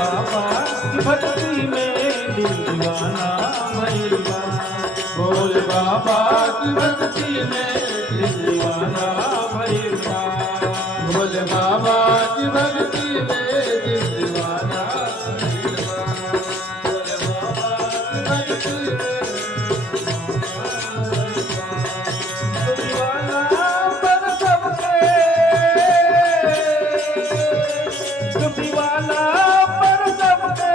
बाबा की भक्ति में दिल दीवाना भइल बा। भोले बाबा की भक्ति में दिल दीवाना भइल बा। भोले बाबा की भक्ति में दिल दीवाना भइल बा। भोले बाबा की भक्ति में दीवाना पर सबके दीवाना पर सबके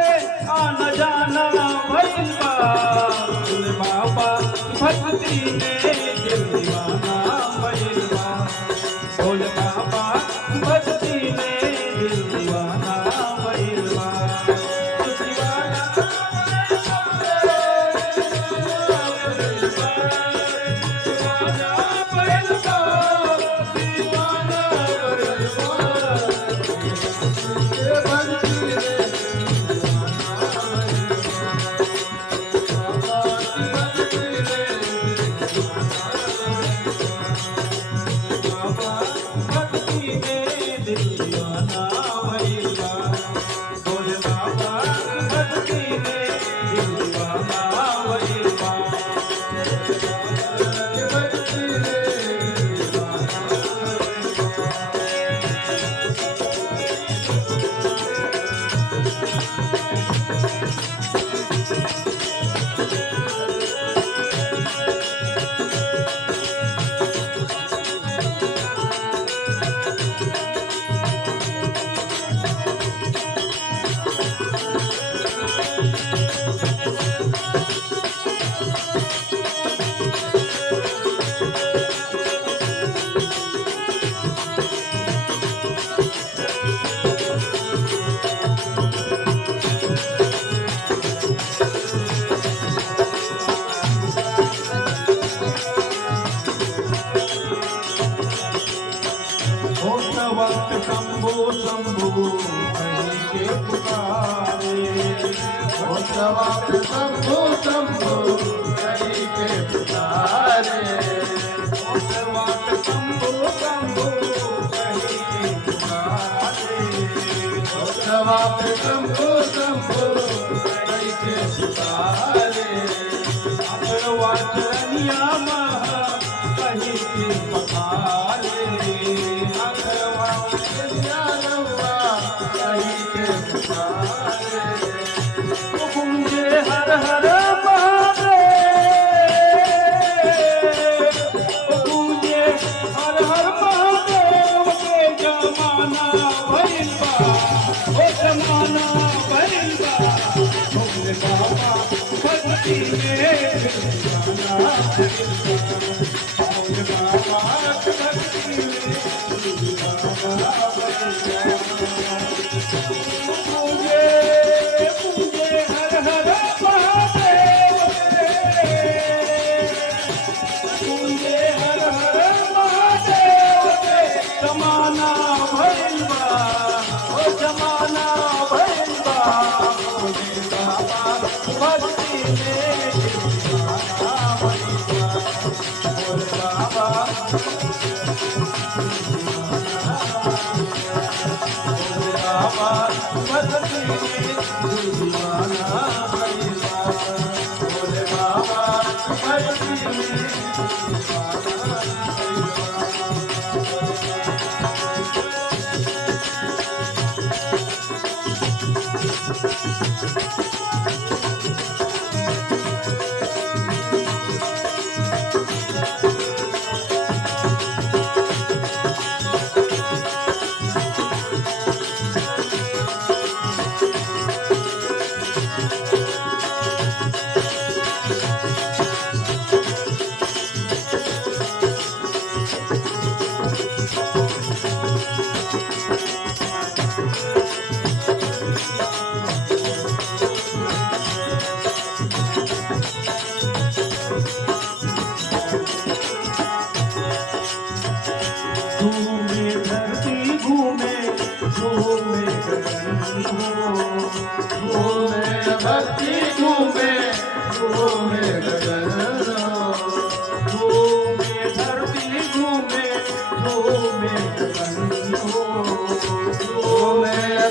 आना जाना भइल बा। भोले बाबा भक्ति में दिल दीवाना भइल बा। भोले बाबा भक्ति में दिल दीवाना भइल बा। दीवाना वक्त शंभु शंभु कहीं के पुकारे। उस वक्त शंभु शंभु कहीं के पुकारे। उस वक्त शंभु शंभु कहीं के पुकारे। उस वक्त शंभु शंभु कहीं के पुकारे। वाचनिया महा कहीं के पखारे। गूंजे हर हर महादेव। गूंजे हर हर महादेव के जमाना भइल बा। ओ जमाना भइल बा। भोले बाबा भक्ति में दीवाना भइल बा। भोले बाबा भक्ति में दीवाना भइल बा। जमाना भइल बा। ओ जमाना भइल बा। भोले बाबा भक्ति में दीवाना भइल बा। भोले बाबा भोले बाबा भक्ति में दीवाना भइल बा। भोले बाबा भक्ति में दीवाना भइल बा।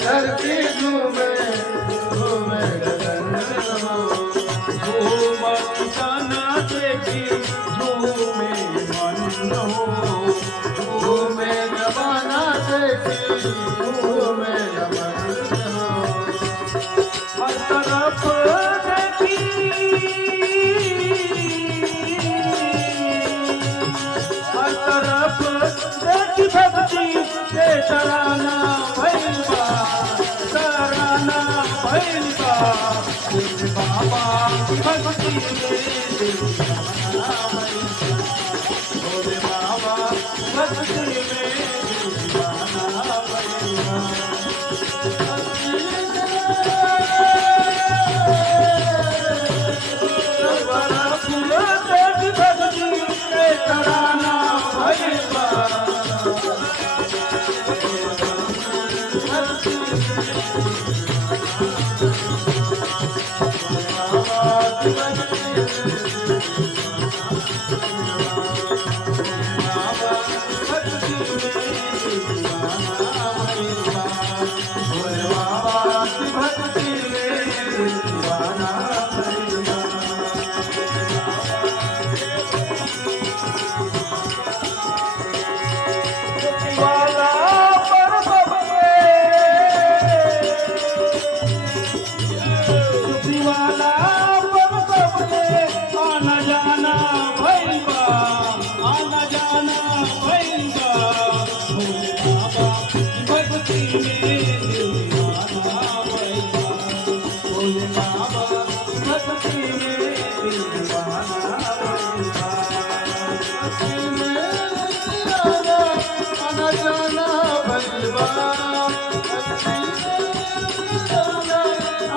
धरती झूमे फूल में अमृत हो। हर तरफ देखी हर तरफ देखी भक्ति के तराना भइल बा तराना भइल बा दिल बाबा की भक्ति में दीवाना भइल बा भोले बाबा भक्ति में दीवाना भइल बा आना जाना भइलबा,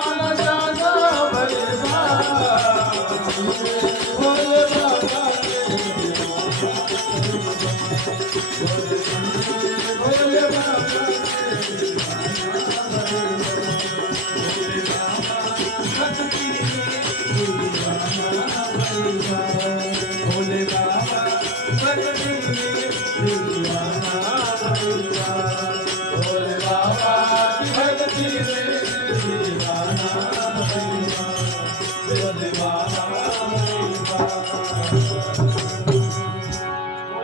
आना जाना भइलबा, भोले बाबा भोले बाबा भोले बाबा भक्ति में दीवाना भइल बा भोले बाबा की भक्ति में